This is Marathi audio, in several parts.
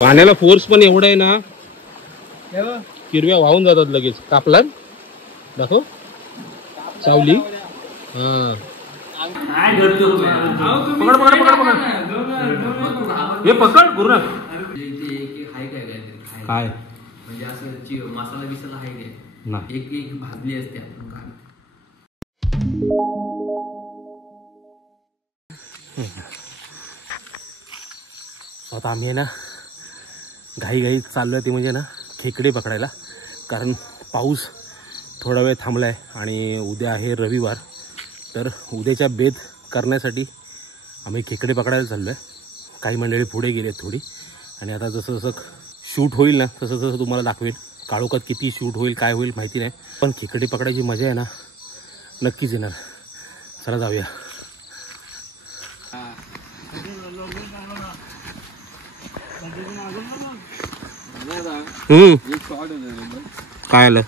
पाण्याला फोर्स पण एवढा आहे ना, किरव्या वाहून जातात लगेच. कापला दाखव सावली. हा पकड पकड पकड पकड, हे पकड पूर्ण. काय म्हणजे असं मसाला बिसाला आहे ना, एक एक भाजली असते आपण काय. आता आम्ही ना घाई चाललोय ते म्हणजे ना खेकडे पकडायला, कारण पाऊस थोडा वेळ थांबलाय आणि उद्या आहे रविवार. तर उद्याच्या बेत करण्यासाठी आम्ही खेकडे पकडायला चाललोय. काही मंडळी पुढे गेले थोडी, आणि आता जसं जसं शूट होईल ना तसं तसं तुम्हाला दाखवेल. काळोखात किती शूट होईल काय होईल माहिती नाही, पण खेकडे पकडायची मजा आहे ना नक्कीच येणार. चला जाऊया. काय आलं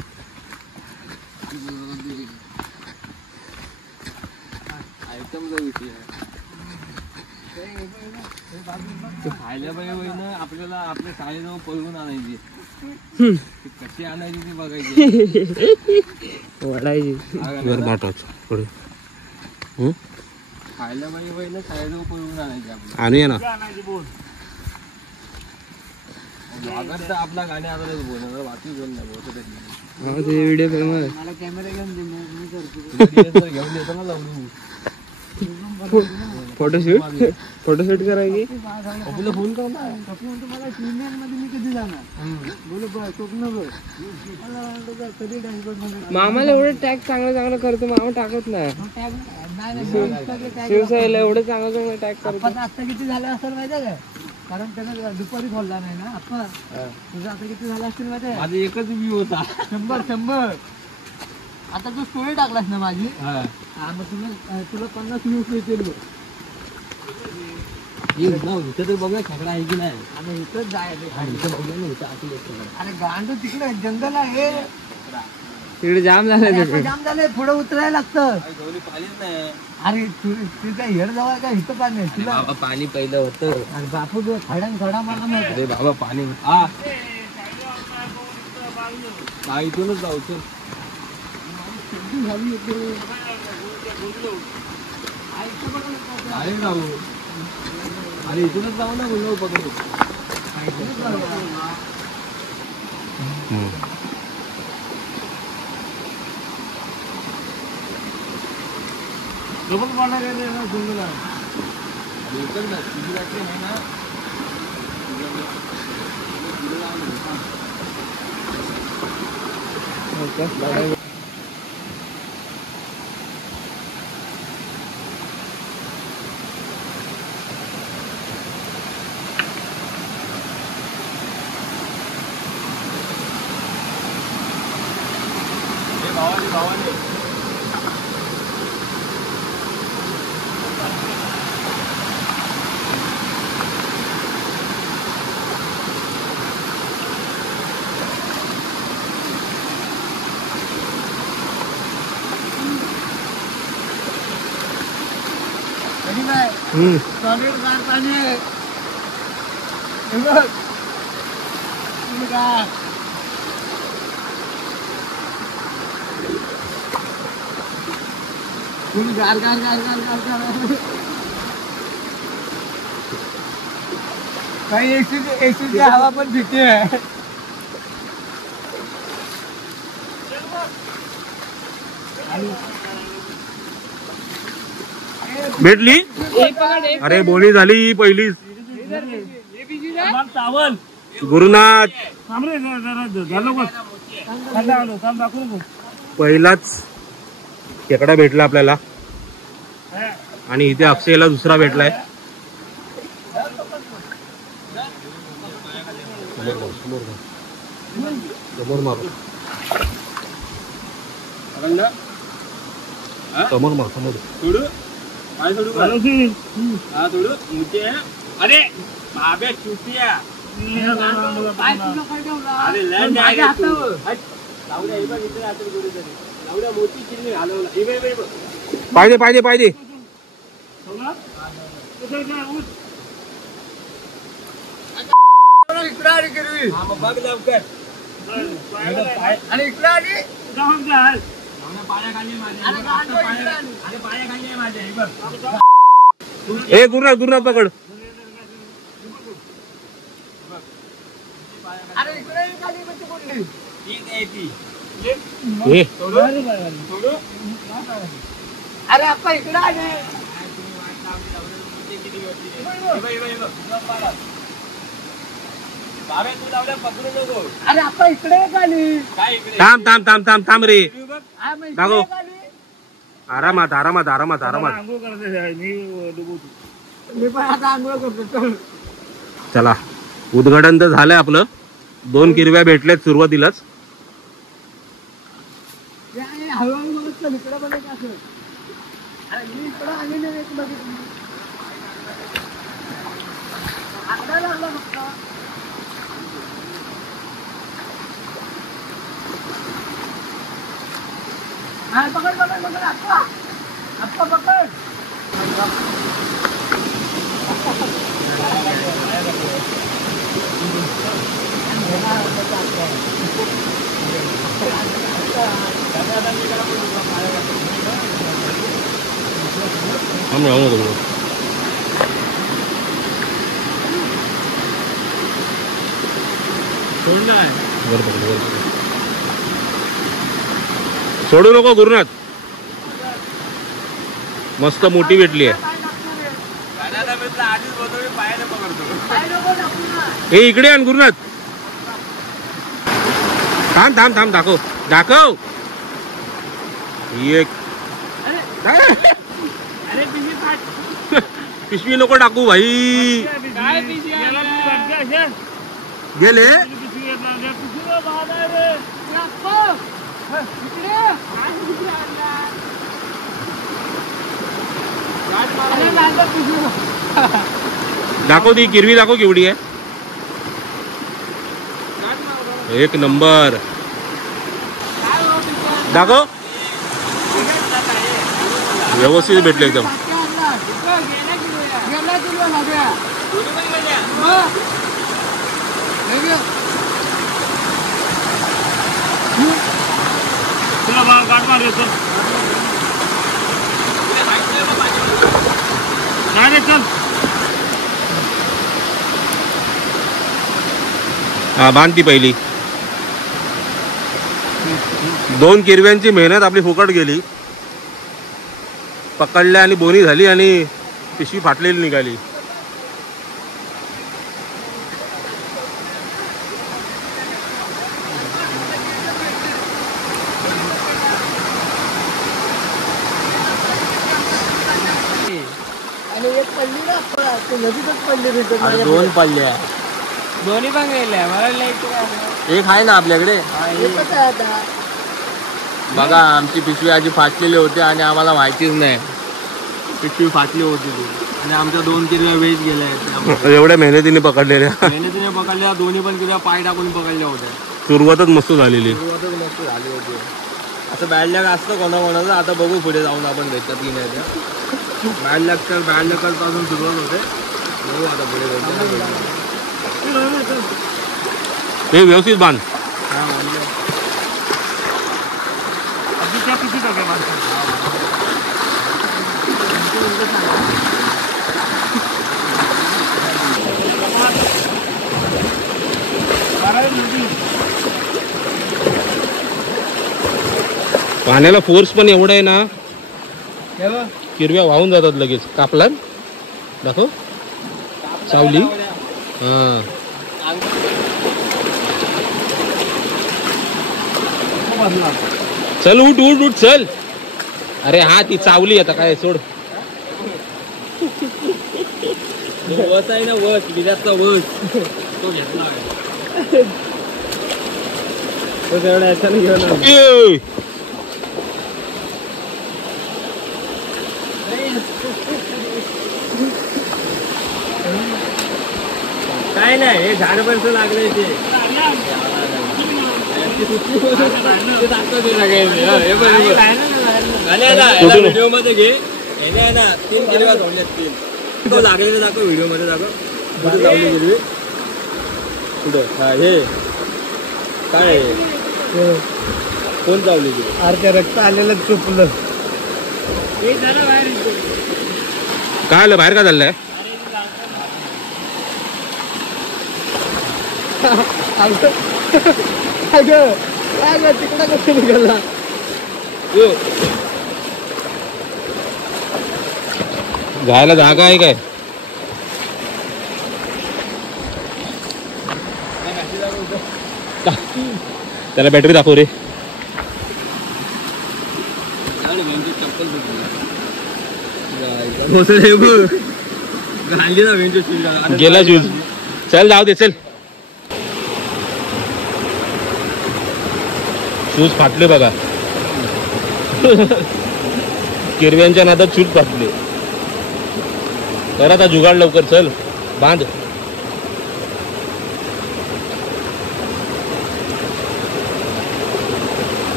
खायला पाहिजे ना, आपल्याला आपल्या शाळेजवळ पळवून आणायची. कशी आणायची ती बघायची, वडायची. खायला पाहिजे ना, शाळेजवळ पळवून आणायची आपल्याला. आणूया ना. आपला गाडी आता बोलणार बाकी बोल नाही. Video famous. मला कॅमेरा घेऊन घेऊन येतो ना जाऊन. फोटोशूट करायची. आपलं फोन कर ना. मला प्रीमियर मध्ये मी कधी जाणार. मामाला एवढं टॅग चांगलं करतो, मामा टाकत नाही. शिवसाईला एवढं चांगलं टॅग करतो. आता किती झालं असेल माहिती का, कारण त्यानं दुपारी खोलला नाही ना. आपण तुझं आता किती झालं असतील माहिती आहे. माझा एकच व्ह्यू होता 100. आता तू स्टोरी टाकलास ना माझी, मग तुला 50 व्ह्यूज येतील. इथं तर बघूया खेकडा आहे की नाही. आणि इथंच जायचं, इथं बघूया ना. इथं अरे गांडू तिकडे जंगल आहे, तिकडे जाम झालंय. पुढे उतरायला लागतं. अरे तुझ्या हेड जवळ का इथं पाणी आहे तुला. पाणी पहिलं होतं. अरे बापू तुला खडा मारला नाही. अरे बाबा पाणी इथूनच जाऊ. अरे जाऊ, अरे इथूनच जाऊ ना. बोललो पकडू. डबल पाडणार आहे ना जंगल आहे. एकच ना तुझी बॅटरी आहे ना. भावाने सॉलिड गार पाणी आहे. गार गार गार गार गार गार. काही एसीची हवा पण भीती आहे. भेटली. अरे बोली झाली पहिलीच. गुरुनाथ पहिलाच खेकडा भेटला आपल्याला, आणि इथे अक्षयला दुसरा भेटलाय. समोर मार, समोर मार, समोर. अरे बाब्या चुटिया. पाहिजे. आली गिरवी बघ लवकर आणि इकडे आली ए गुरुनाथ पकड. अरे इकडे आली म्हणजे कुठली अरे आपण इकडे आले अरे आपण इकडे आली थांब रे. आम्ही दाखव. इकडे आली. आरामात. मी पण आता आंघोळ करतो. चला उद्घाटन तर झालंय आपलं. 2 किरव्या भेटल्यात सुरुवातीलाच. हळूहळू बघत चल इकडे बघ असं. अरे मी इकडे आली नाही बघितली आकडा लागला फक्त. हा पकड आप्पा पकड. सोडू नको गुरुनाथ. मस्त मोठी भेटली आहे. हे इकडे आण गुरुनाथ. थांब दाखव. एक पिशवी नको टाकू भाई. गेले दाखव. ती किरवी दाखव केवढी आहे. एक नंबर दाखव. व्यवस्थित भेटले एकदम. हा बांधती पहिली. 2 किरव्यांची मेहनत आपली फुकट गेली. पकडल्या आणि बोनी झाली आणि पिशवी फाटलेली निघाली. आणि एक पडली ना नदीतच पडली. 2 पडल्या. दोन्ही पण गेल्या. मला एक आहे ना आपल्याकडे. एकच आहे आता. बघा आमची पिशवी आधी फाटलेली होती आणि आम्हाला माहितीच नाही पिशवी फाटली होती ती. आणि आमच्या 2 किरव्या वेज गेल्या. एवढ्या मेहनतीने पकडलेल्या. दोन्ही पण किरव्या पाय टाकून पकडल्या होत्या. सुरुवातच मस्त झालेली. मस्त झाली होती. असं बॅड लक असतं कोणाकोणाचं. आता बघू पुढे जाऊन आपण भेटतात की नाही त्या. बॅड लक पासून सुरुवात होते. बघू आता पुढे भेटतात. हे व्यवस्थित बांध. पाण्याला फोर्स पण एवढा आहे ना. किरव्या वाहून जातात लगेच. कापला दाखव. सावली. हा चल उठ चल. अरे हा ती चावली आता काय सोड. वस आहे ना वस. विजाचा वस तो घेतला. तेवढा याच्याने घेऊन काय नाही. हे झाड पण लागले ते. व्हिडिओ मध्ये घे. हे ना 3 किरव्या सोडल्यात. 3 लागलेले दाखव. व्हिडिओ मध्ये दाखव. कुठं हा हे काय कोण चावली तुला? अरे त्या रक्त आलेलं चुपलं. काय आलं बाहेर का चाललंय? काय तिकडं कसं निघाला? जायला जागा आहे काय? त्याला बॅटरी दाखव रे. गेला शूज. चल जाऊ दे चल. शूज फाटले बघा. किरव्यांच्या नादात शूज फाटले. तर आता जुगाड लवकर चल बांध.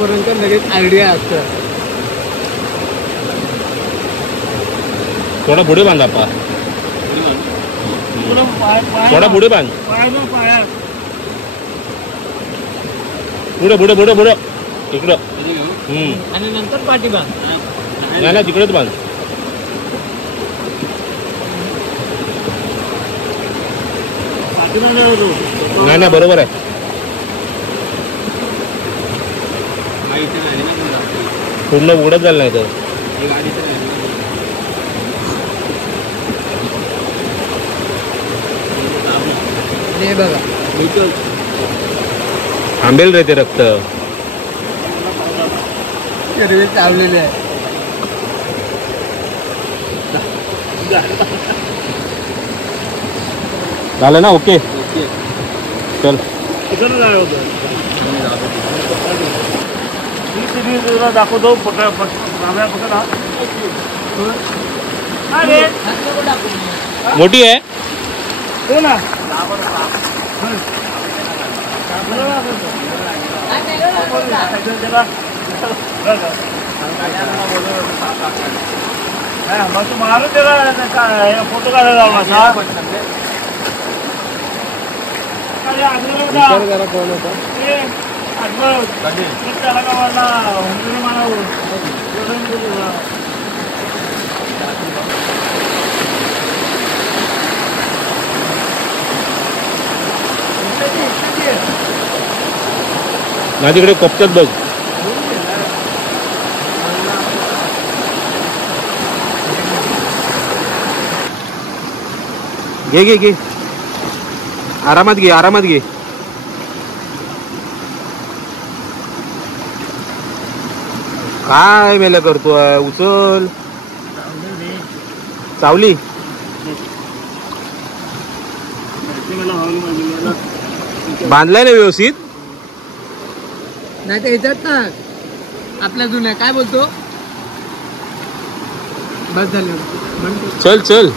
पर्यंत लगेच आयडिया असतं. थोडा पुढे बांध आपा. थोडा पुढे बांध. पुढे पुढे पुढे पुढे इकडं. आणि नंतर पाठी बांध. नाही ना तिकडेच बांध. नाही ना बरोबर आहे. पूर्ण उघडत झालं नाही तर हे बघा थांबेल रे ते रक्त. चावलेले आहे. झालं ना ओके चल. दाखवतो मोठी आहे. हो ना मग तू मारून त्याला फोटो काढायला जाऊ माझा. जरा कोण होता? त्याला का मला ना तिकडे कोपच्यात बघ. घे घे घे आरामात घे आरामात घे. काय मेला करतोय? उचल. चावली बांधलाय ना व्यवस्थित? नाही तर येतात ना आपल्या जुन्या. काय बोलतो? बस झालं. चल चल.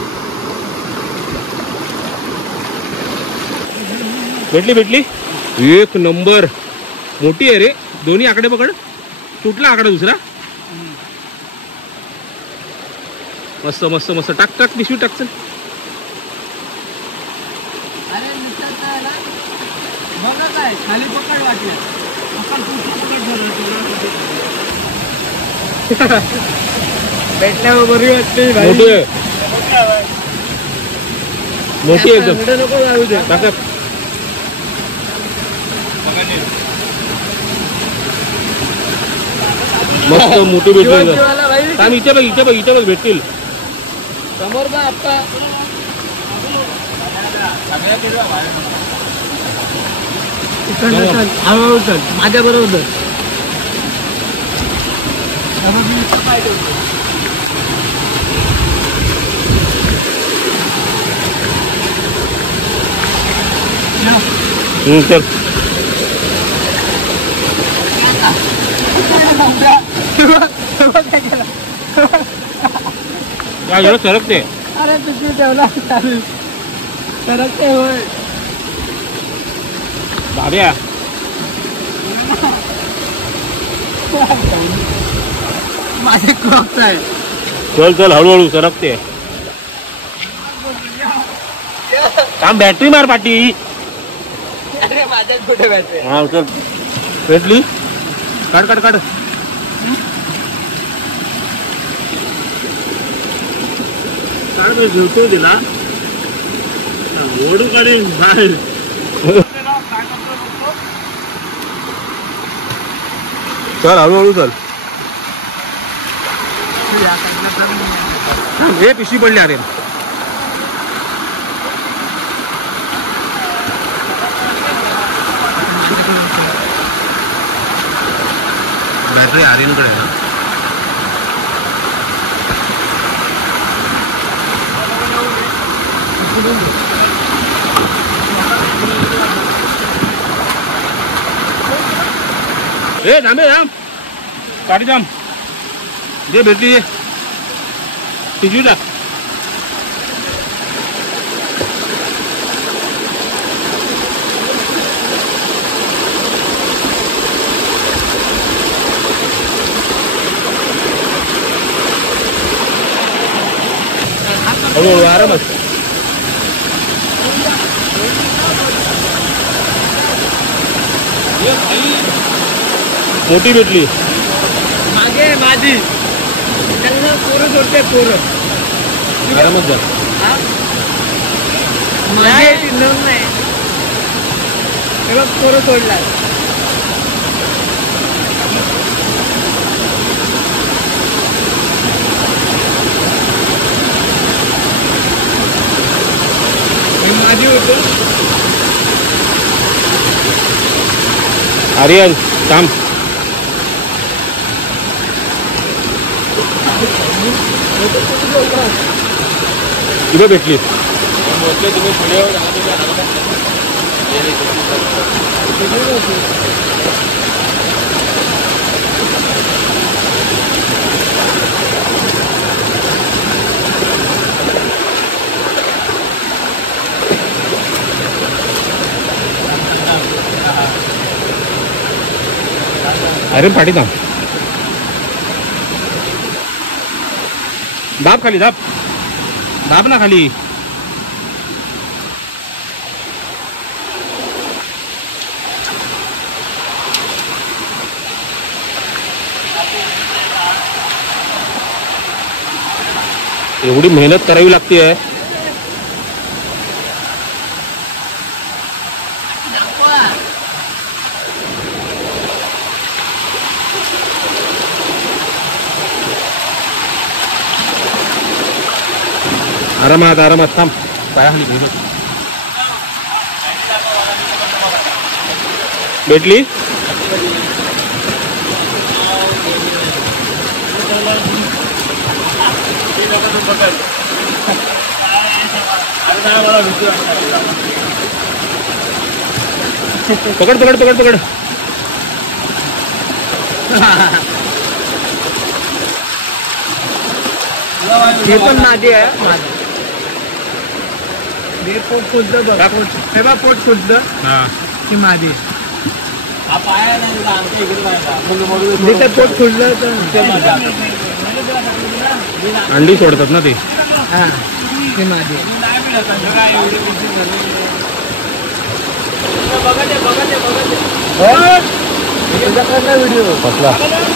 भेटली भेटली. एक नंबर. मोठी आहे रे. दोन्ही आकडे पकड. कुठला आकडा दुसरा? मस्त मस्त मस्त. टाक टाक पिशवी टाक. चल काय खाली पकड वाटलं. भेटल्यावर बरी वाटते. मोठी आहे. मोठी आहे एकदम. नको जाऊ दे. टाका. मस्त मोठी भेटतील. काम इथे बघ इथे बघ इथे बघ भेटतील. समोर बघ आप्पा. हळूहळू चल माझ्या बरोबर. चल. काय एवढं सरकते? अरे पिशवी ठेवला सरकते होय. भाड्या माझे क्रॉक्स आहे. चल चल हळूहळू सरकते. काम बॅटरी मार पाटी. अरे माझ्या छोटे भेटते. हा चल भेटली. काढ काढ काढ. घेतो तिला ओढू काढेल बाहेर. चल हळूहळू चल. हे पिशवी पडली अरे. बॅटरी आर्यनकडे आहे ना. ए थांबे थांब. काढी थांब. जे भेटली ये पिशवी टाक. हळूहळू आरामात. मोठी भेटली. मागे माझी त्यांना पोरं सोडते पोरं. आरामात जा. माझे नाही तेव्हा पोरं सोडला. माझी होतो. आर्यन थांब. कुठे भेटली. अरे पाठी थांब. दाब खाली दाब. दाब ना खाली. एवढी मेहनत करावी लागते आहे. आरामात आरामात थांब. पायाखाली घेऊ. भेटली. पकड पकड पकड पकड. हे पण माझी आहे. हे पोट फुटलं बघ. हे बघ पोट फुटलं. ही माझी. तिथे पोट फुटलं तर अंडी सोडतात ना ते. हा ते माझी. व्हिडिओ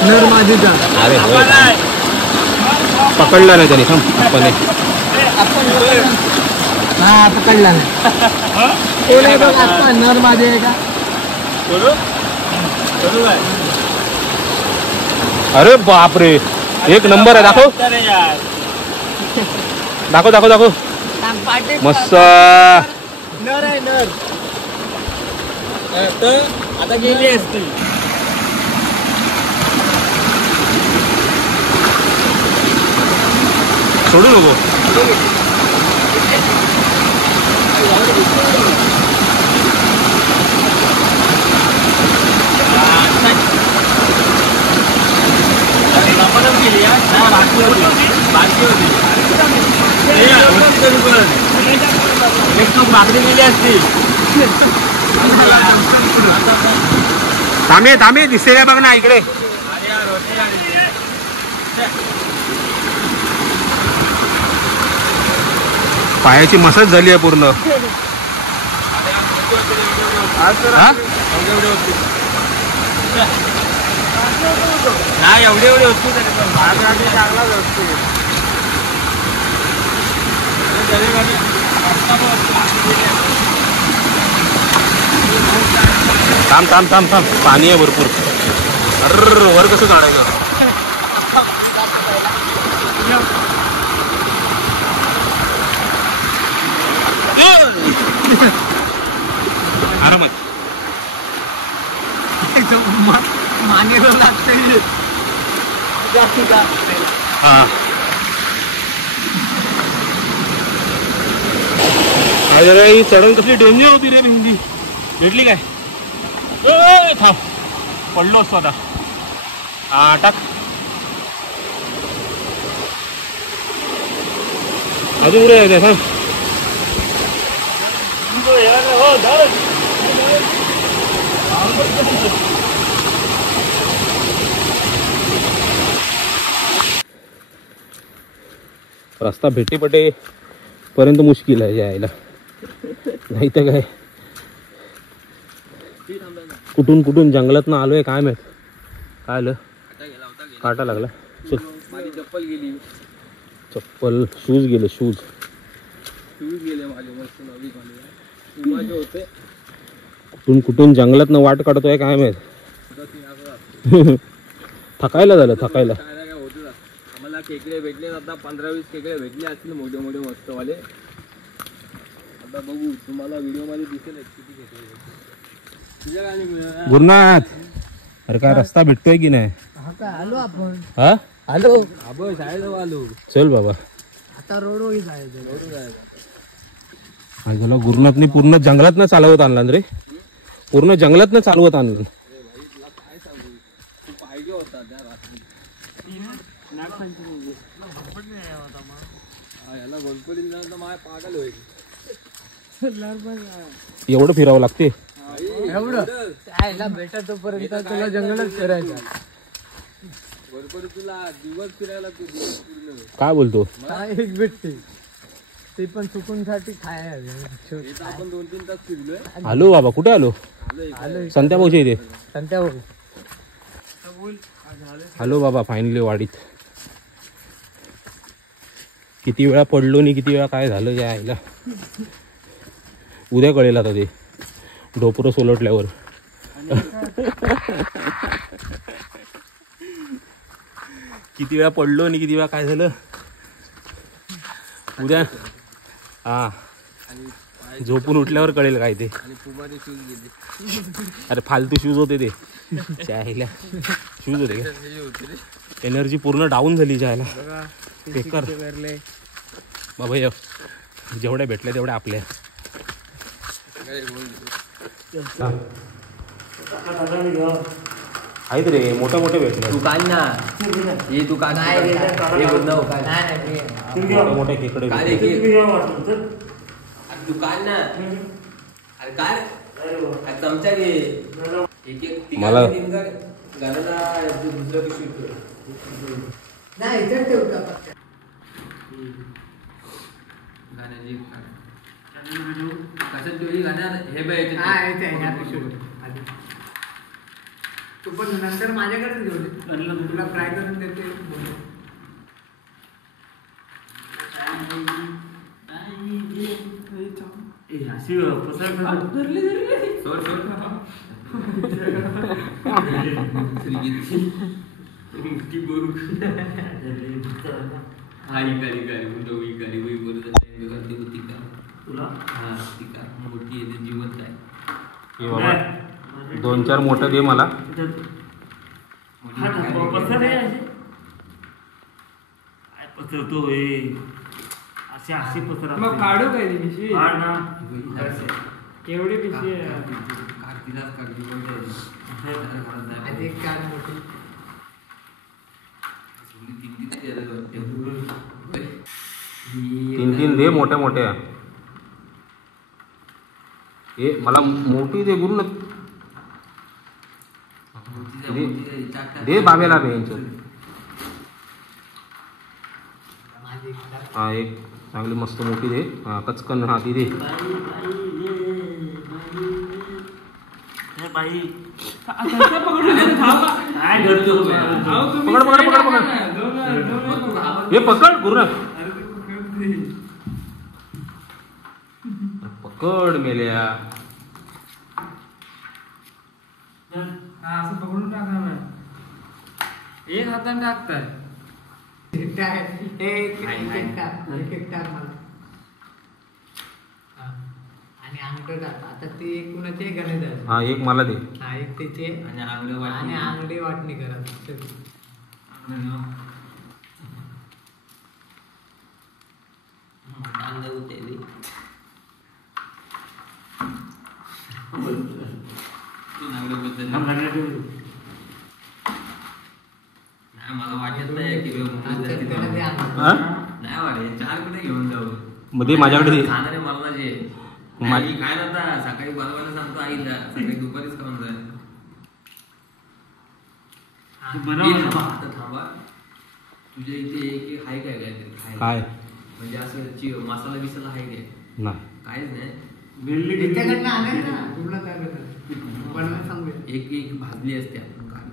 नर माझीचा. अरे पकडला नाही त्याने. थांब आपण हा पकडला नाही. आपण नर माझे आहे का. अरे बापरे एक नंबर आहे. दाखव दाखव दाखव दाखव. मस्त नर आहे नर. आता गेली असती. सोडू नको. भाकरी गेली असती. थांबे थांबे दिसते बघ ना इकडे. पायाची मसाज झाली आहे पूर्ण. नाही एवढे होती तरी पण चांगलाच असतो. थांब थांब थांब थांब, पाणी आहे भरपूर. अरे वर कसं काढायचं? आरामात मानेला लागते हा. जरा ही चढण कसली डेंजर होती रे भिंडी. भेटली काय? थांब, पडलो असतो आता. हा टाक. अजून पुढे आहे सांग. रस्ता भेटेपटे पर्यंत मुश्किल आहे यायला, नाही तर काय कुठून कुठून जंगलातनं आलोय काय माहित. काय आलं? काटा लागला. माझी चप्पल गेली. चप्पल, शूज गेले. शूज गेले माझे मस्त नवी होते. कुठून कुठून जंगलातनं वाट काढतोय काय माहित. थकायला झालं, थकायला. आम्हाला खेकडे भेटले आता 15-20 खेकडे भेटले असतील मोठे मोठे मस्त वाले. आता बघू, तुम्हाला व्हिडिओ मध्ये दिसेल किती खेकडे. तुझ्या काय मिळालं गुरुनाथ? अरे काय रस्ता भेटतोय की नाही? आलो आपण. हा आलो आपण शाळेजवळ आलो. चल बाबा, आता रोड जायचं. तुला गुरुनाथनी पूर्ण जंगलातनं चालवत आणला रे. पूर्ण जंगलातनं चालवत आणलं. काय सांगू, तू पाहिजे होता त्या रात्री. याला गणपतीला जाऊन तर माझ्या पागल होईल. एवढं फिरावं लागते. एवढं त्याला भेटा तोपर्यंत तुला जंगलच फिरायचं. गणपती तुला दिवस फिरायला तू दिवस पूर्ण. काय बोलतो? एक भेटते ते पण चुकूनसाठी खायला. आपण 2-3 तास फिरलोय. आलो बाबा. कुठे आलो? आलो संत्या भाऊच्या इथे. संत्या भाऊ. आलो बाबा फायनली वाडीत. किती वेळा पडलो नि किती वेळा काय झालं या आईला. उद्या कळेल आता ते ढोपरं सोलटल्यावर. किती वेळा पडलो आणि किती वेळा काय झालं उद्या. हा, झोपून उठल्यावर कळेल काय ते. अरे फालतू शूज होते ते. चायला शूज होते का? एनर्जी पूर्ण डाऊन झाली जायला. बेकार बाबा. जेवढ्या भेटल्या तेवढ्या आपल्या. आहेत रे, मोठे मोठे भेटले. दुकान ना हे दुकान मोठे मोठे खेकडे दुकान ना. अरे काय चमचा घे. मला दुसरं पिशवी नाही ठेवता गाण्याची कशात ठेवली गाण्यात हे बाय. तू पण नंतर माझ्याकडेच घेऊन तुला फ्राय करून देते. जिवंत आहे. 2-4 मोठं दे मला. मग काढू काय पिशवी? केवढी पिशवी आहे? तीन दे मोठ्या मोठ्या. हे मला मोठी दे गुरु. दे बाबेला बेंच. हा एक चांगली मस्त मोठी दे. हा कचकन. हा ती दे. बाई पकड पकड पकड पकड हे पकड गुरुनाथ पकड मेल्या असं पकडून टाका ना एक हाताने टाकताय आणि अंगठ टाक आता ते एक कुणाचे गणित हा एक मला दे हा एक त्याचे आणि आंगडी वाटणी करा मला वाटत नाही की नाही वाटे 4 कुठे घेऊन जाऊ मध्ये माझ्याकडे खाणारे मला जे काय नव्हता सकाळी बनवायला सांगतो आईला सकाळी दुपारीच खाऊन जाय आता थांबा तुझ्या इथे एक हाय काय काय म्हणजे असं मसाला बिसाला हाय काय नाही काहीच नाही एक भाजली असते आपण काय